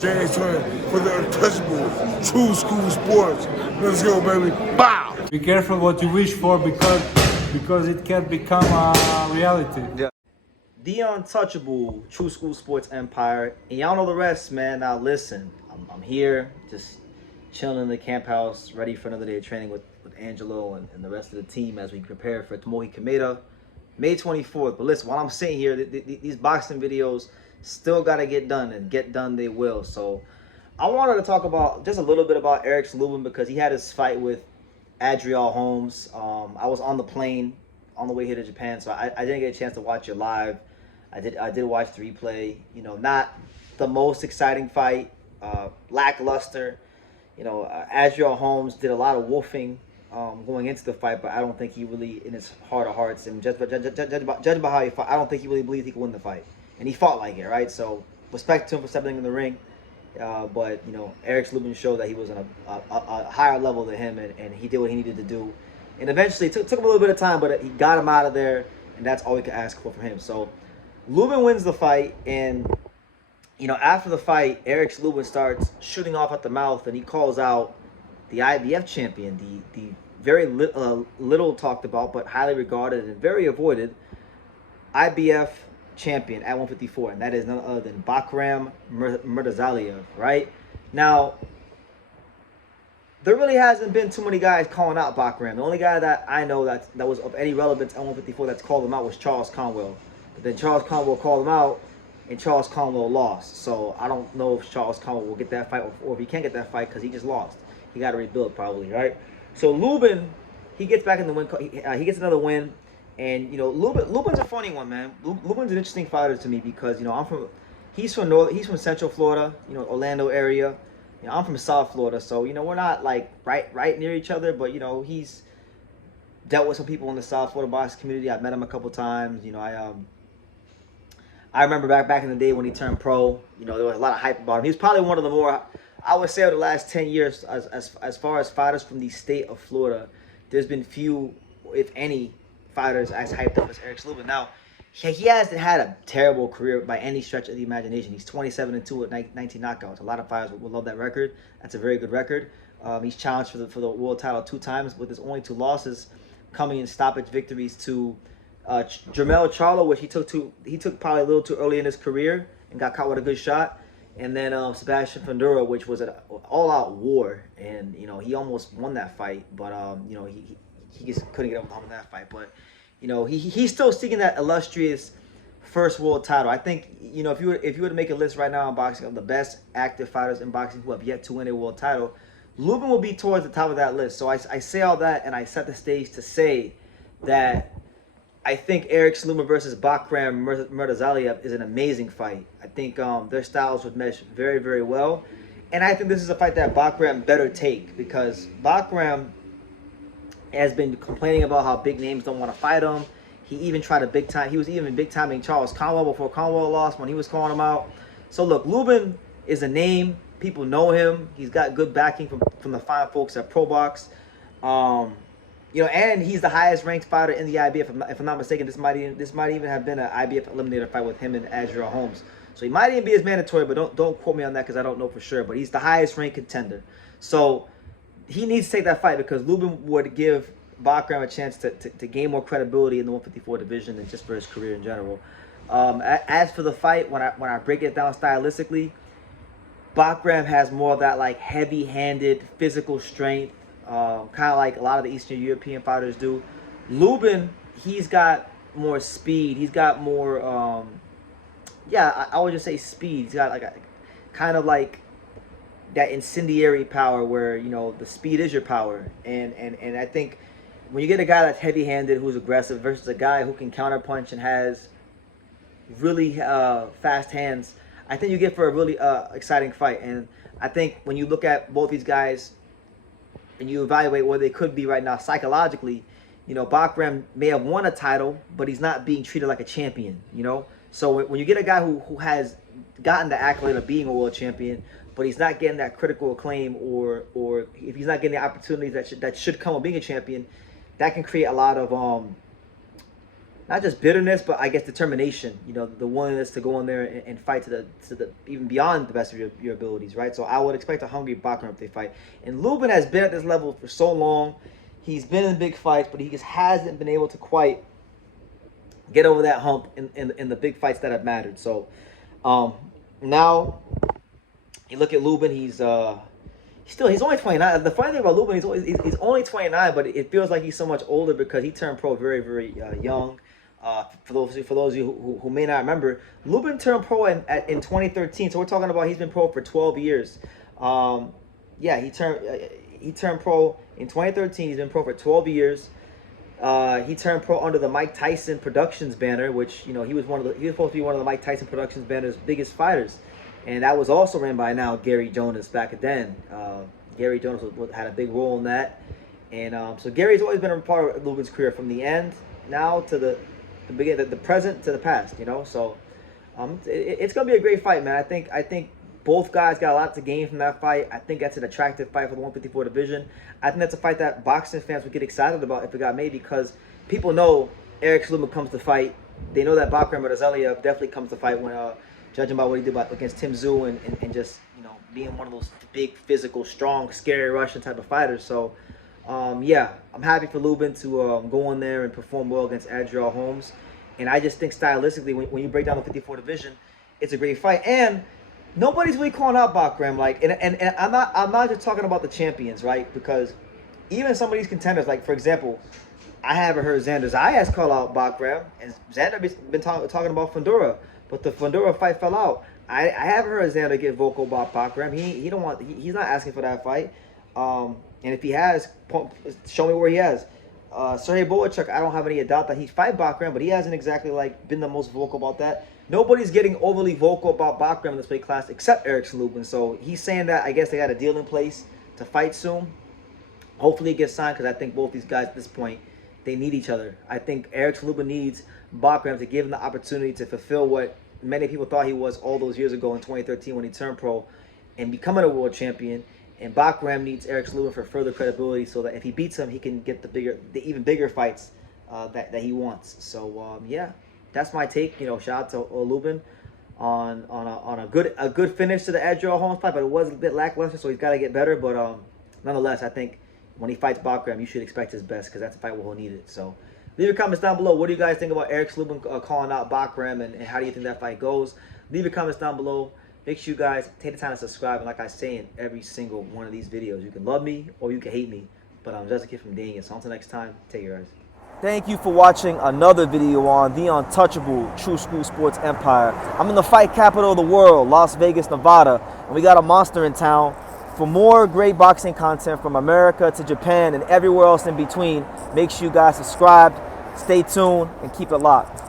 James Turner for the untouchable true school sports. Let's go, baby. Bow! Be careful what you wish for because it can become a reality. Yeah. The untouchable true school sports empire. And y'all know the rest, man. Now listen, I'm here just chilling in the camp house, ready for another day of training with Angelo and the rest of the team as we prepare for Tomohi Kameda, May 24th. But listen, while I'm sitting here, these boxing videos still got to get done, and get done they will. So I wanted to talk about just a little bit about Erickson Lubin because he had his fight with Adriel Holmes. I was on the plane on the way here to Japan, so I didn't get a chance to watch it live. I did watch the replay. You know, not the most exciting fight, lackluster. You know, Adriel Holmes did a lot of wolfing going into the fight, but I don't think he really, in his heart of hearts, and judge by how he fought, I don't think he really believes he could win the fight. And he fought like it, right? So respect to him for stepping in the ring. But, you know, Erickson Lubin showed that he was on a higher level than him, and he did what he needed to do. And eventually, it took him a little bit of time, but he got him out of there, and that's all we could ask for from him. So Lubin wins the fight, and, you know, after the fight, Erickson Lubin starts shooting off at the mouth, and he calls out the IBF champion, the very little talked about, but highly regarded and very avoided IBF champion at 154, and that is none other than Bakharm Murtazaliev, right? Now, there really hasn't been too many guys calling out Bakharm. The only guy that I know that was of any relevance at 154 that's called him out was Charles Conwell. But then Charles Conwell called him out, and Charles Conwell lost. So I don't know if Charles Conwell will get that fight, or if he can't get that fight because he just lost. He got to rebuild probably, right? So Lubin, he gets back in the win. He gets another win. And, you know, Lubin's a funny one, man. Lubin's an interesting fighter to me because, you know, he's from Central Florida, you know, Orlando area. You know, I'm from South Florida, so, you know, we're not like right near each other, but, you know, he's dealt with some people in the South Florida boxing community. I've met him a couple times. You know, I remember back in the day when he turned pro, you know, there was a lot of hype about him. He's probably one of the more, I would say, over the last 10 years, as far as fighters from the state of Florida, there's been few, if any, fighters as hyped up as Erickson Lubin. Now, he hasn't had a terrible career by any stretch of the imagination. He's 27-2 with 19 knockouts. A lot of fighters will love that record. That's a very good record. He's challenged for the world title 2 times, with his only 2 losses coming in stoppage victories to Jermell Charlo, which he took probably a little too early in his career and got caught with a good shot, and then Sebastian Fundora, which was an all-out war, and, you know, he almost won that fight, but you know, he just couldn't get over the hump in that fight. But, you know, he's still seeking that illustrious first world title. I think, you know, if you were to make a list right now in boxing of the best active fighters in boxing who have yet to win a world title, Lubin will be towards the top of that list. So I say all that, and I set the stage to say that I think Erickson Lubin versus Bakharm Murtazaliev is an amazing fight. I think their styles would mesh very, very well. And I think this is a fight that Bakharm better take, because Bakharm has been complaining about how big names don't want to fight him. He even tried he was even big timing Charles Conwell before Conwell lost, when he was calling him out. So look, Lubin is a name. People know him. He's got good backing from the fine folks at Pro Box. You know, and he's the highest ranked fighter in the IBF. If I'm not mistaken, this might even have been an IBF eliminator fight with him and Adriel Holmes. So he might even be his mandatory, but don't quote me on that because I don't know for sure. But he's the highest ranked contender. So he needs to take that fight, because Lubin would give Bakharm a chance to gain more credibility in the 154 division and just for his career in general. As for the fight, when I break it down stylistically, Bakharm has more of that like heavy-handed physical strength, kind of like a lot of the Eastern European fighters do. Lubin, he's got more speed. He's got more, I would just say speed. He's got like a kind of like that incendiary power where, you know, the speed is your power. And I think when you get a guy that's heavy-handed, who's aggressive, versus a guy who can counterpunch and has really fast hands, I think you get for a really exciting fight. And I think when you look at both these guys and you evaluate where they could be right now psychologically, you know, Bakharm may have won a title, but he's not being treated like a champion, you know? So when you get a guy who has gotten the accolade of being a world champion, but he's not getting that critical acclaim, or if he's not getting the opportunities that should come with being a champion, that can create a lot of not just bitterness, but I guess determination. You know, the willingness to go in there and fight to the even beyond the best of your abilities, right? So I would expect a hungry Bakharm if they fight. And Lubin has been at this level for so long. He's been in big fights, but he just hasn't been able to quite get over that hump in the big fights that have mattered. So now you look at Lubin, he's only 29. The funny thing about Lubin, he's only 29, but it feels like he's so much older because he turned pro very, very young. For those of you who may not remember, Lubin turned pro in 2013. So we're talking about he's been pro for 12 years. Yeah, he turned pro in 2013. He's been pro for 12 years. He turned pro under the Mike Tyson Productions banner, which, you know, he was supposed to be one of the Mike Tyson Productions banner's biggest fighters, and that was also ran by now Gary Jonas back then. Gary Jonas had a big role in that, and so Gary's always been a part of Lubin's career from the end now to the beginning, the present to the past. You know, so it's gonna be a great fight, man. I think both guys got a lot to gain from that fight. I think that's an attractive fight for the 154 division. I think that's a fight that boxing fans would get excited about if it got made, because people know Erickson Lubin comes to fight. They know that Bakharm Murtazaliev definitely comes to fight when, judging by what he did against Tim Tszyu and just, you know, being one of those big, physical, strong, scary Russian type of fighters. So, yeah, I'm happy for Lubin to go in there and perform well against Adriel Holmes. And I just think stylistically, when you break down the 54 division, it's a great fight. And nobody's really calling out Bakharm, like, and I'm not just talking about the champions, right? Because even some of these contenders, like, for example, I haven't heard Xander Zayas call out Bakharm, and Xander been talking about Fundora, but the Fundora fight fell out. I haven't heard Xander get vocal about Bakharm. He's not asking for that fight. And if he has, show me where he has. Sergey Boychuk, I don't have any doubt that he'd fight Bakharm, but he hasn't exactly been the most vocal about that. Nobody's getting overly vocal about Bakharm in this weight class except Erickson Lubin. So he's saying that I guess they got a deal in place to fight soon. Hopefully it gets signed, because I think both these guys at this point, they need each other. I think Erickson Lubin needs Bakharm to give him the opportunity to fulfill what many people thought he was all those years ago in 2013 when he turned pro and becoming a world champion. And Bakharm needs Erickson Lubin for further credibility, so that if he beats him, he can get the even bigger fights that he wants. So yeah, that's my take. You know, shout out to Lubin on a good finish to the Adriel Holmes fight, but it was a bit lackluster, so he's got to get better. But nonetheless, I think when he fights Bakharm, you should expect his best, because that's a fight where he'll need it. So leave your comments down below. What do you guys think about Erickson Lubin calling out Bakharm, and how do you think that fight goes? Leave your comments down below. Make sure you guys take the time to subscribe. And like I say in every single one of these videos, you can love me or you can hate me, but I'm just a kid from Daniel. So until next time, take care, guys. Thank you for watching another video on the untouchable True School Sports Empire. I'm in the fight capital of the world, Las Vegas, Nevada, and we got a monster in town. For more great boxing content from America to Japan and everywhere else in between, make sure you guys subscribe, stay tuned, and keep it locked.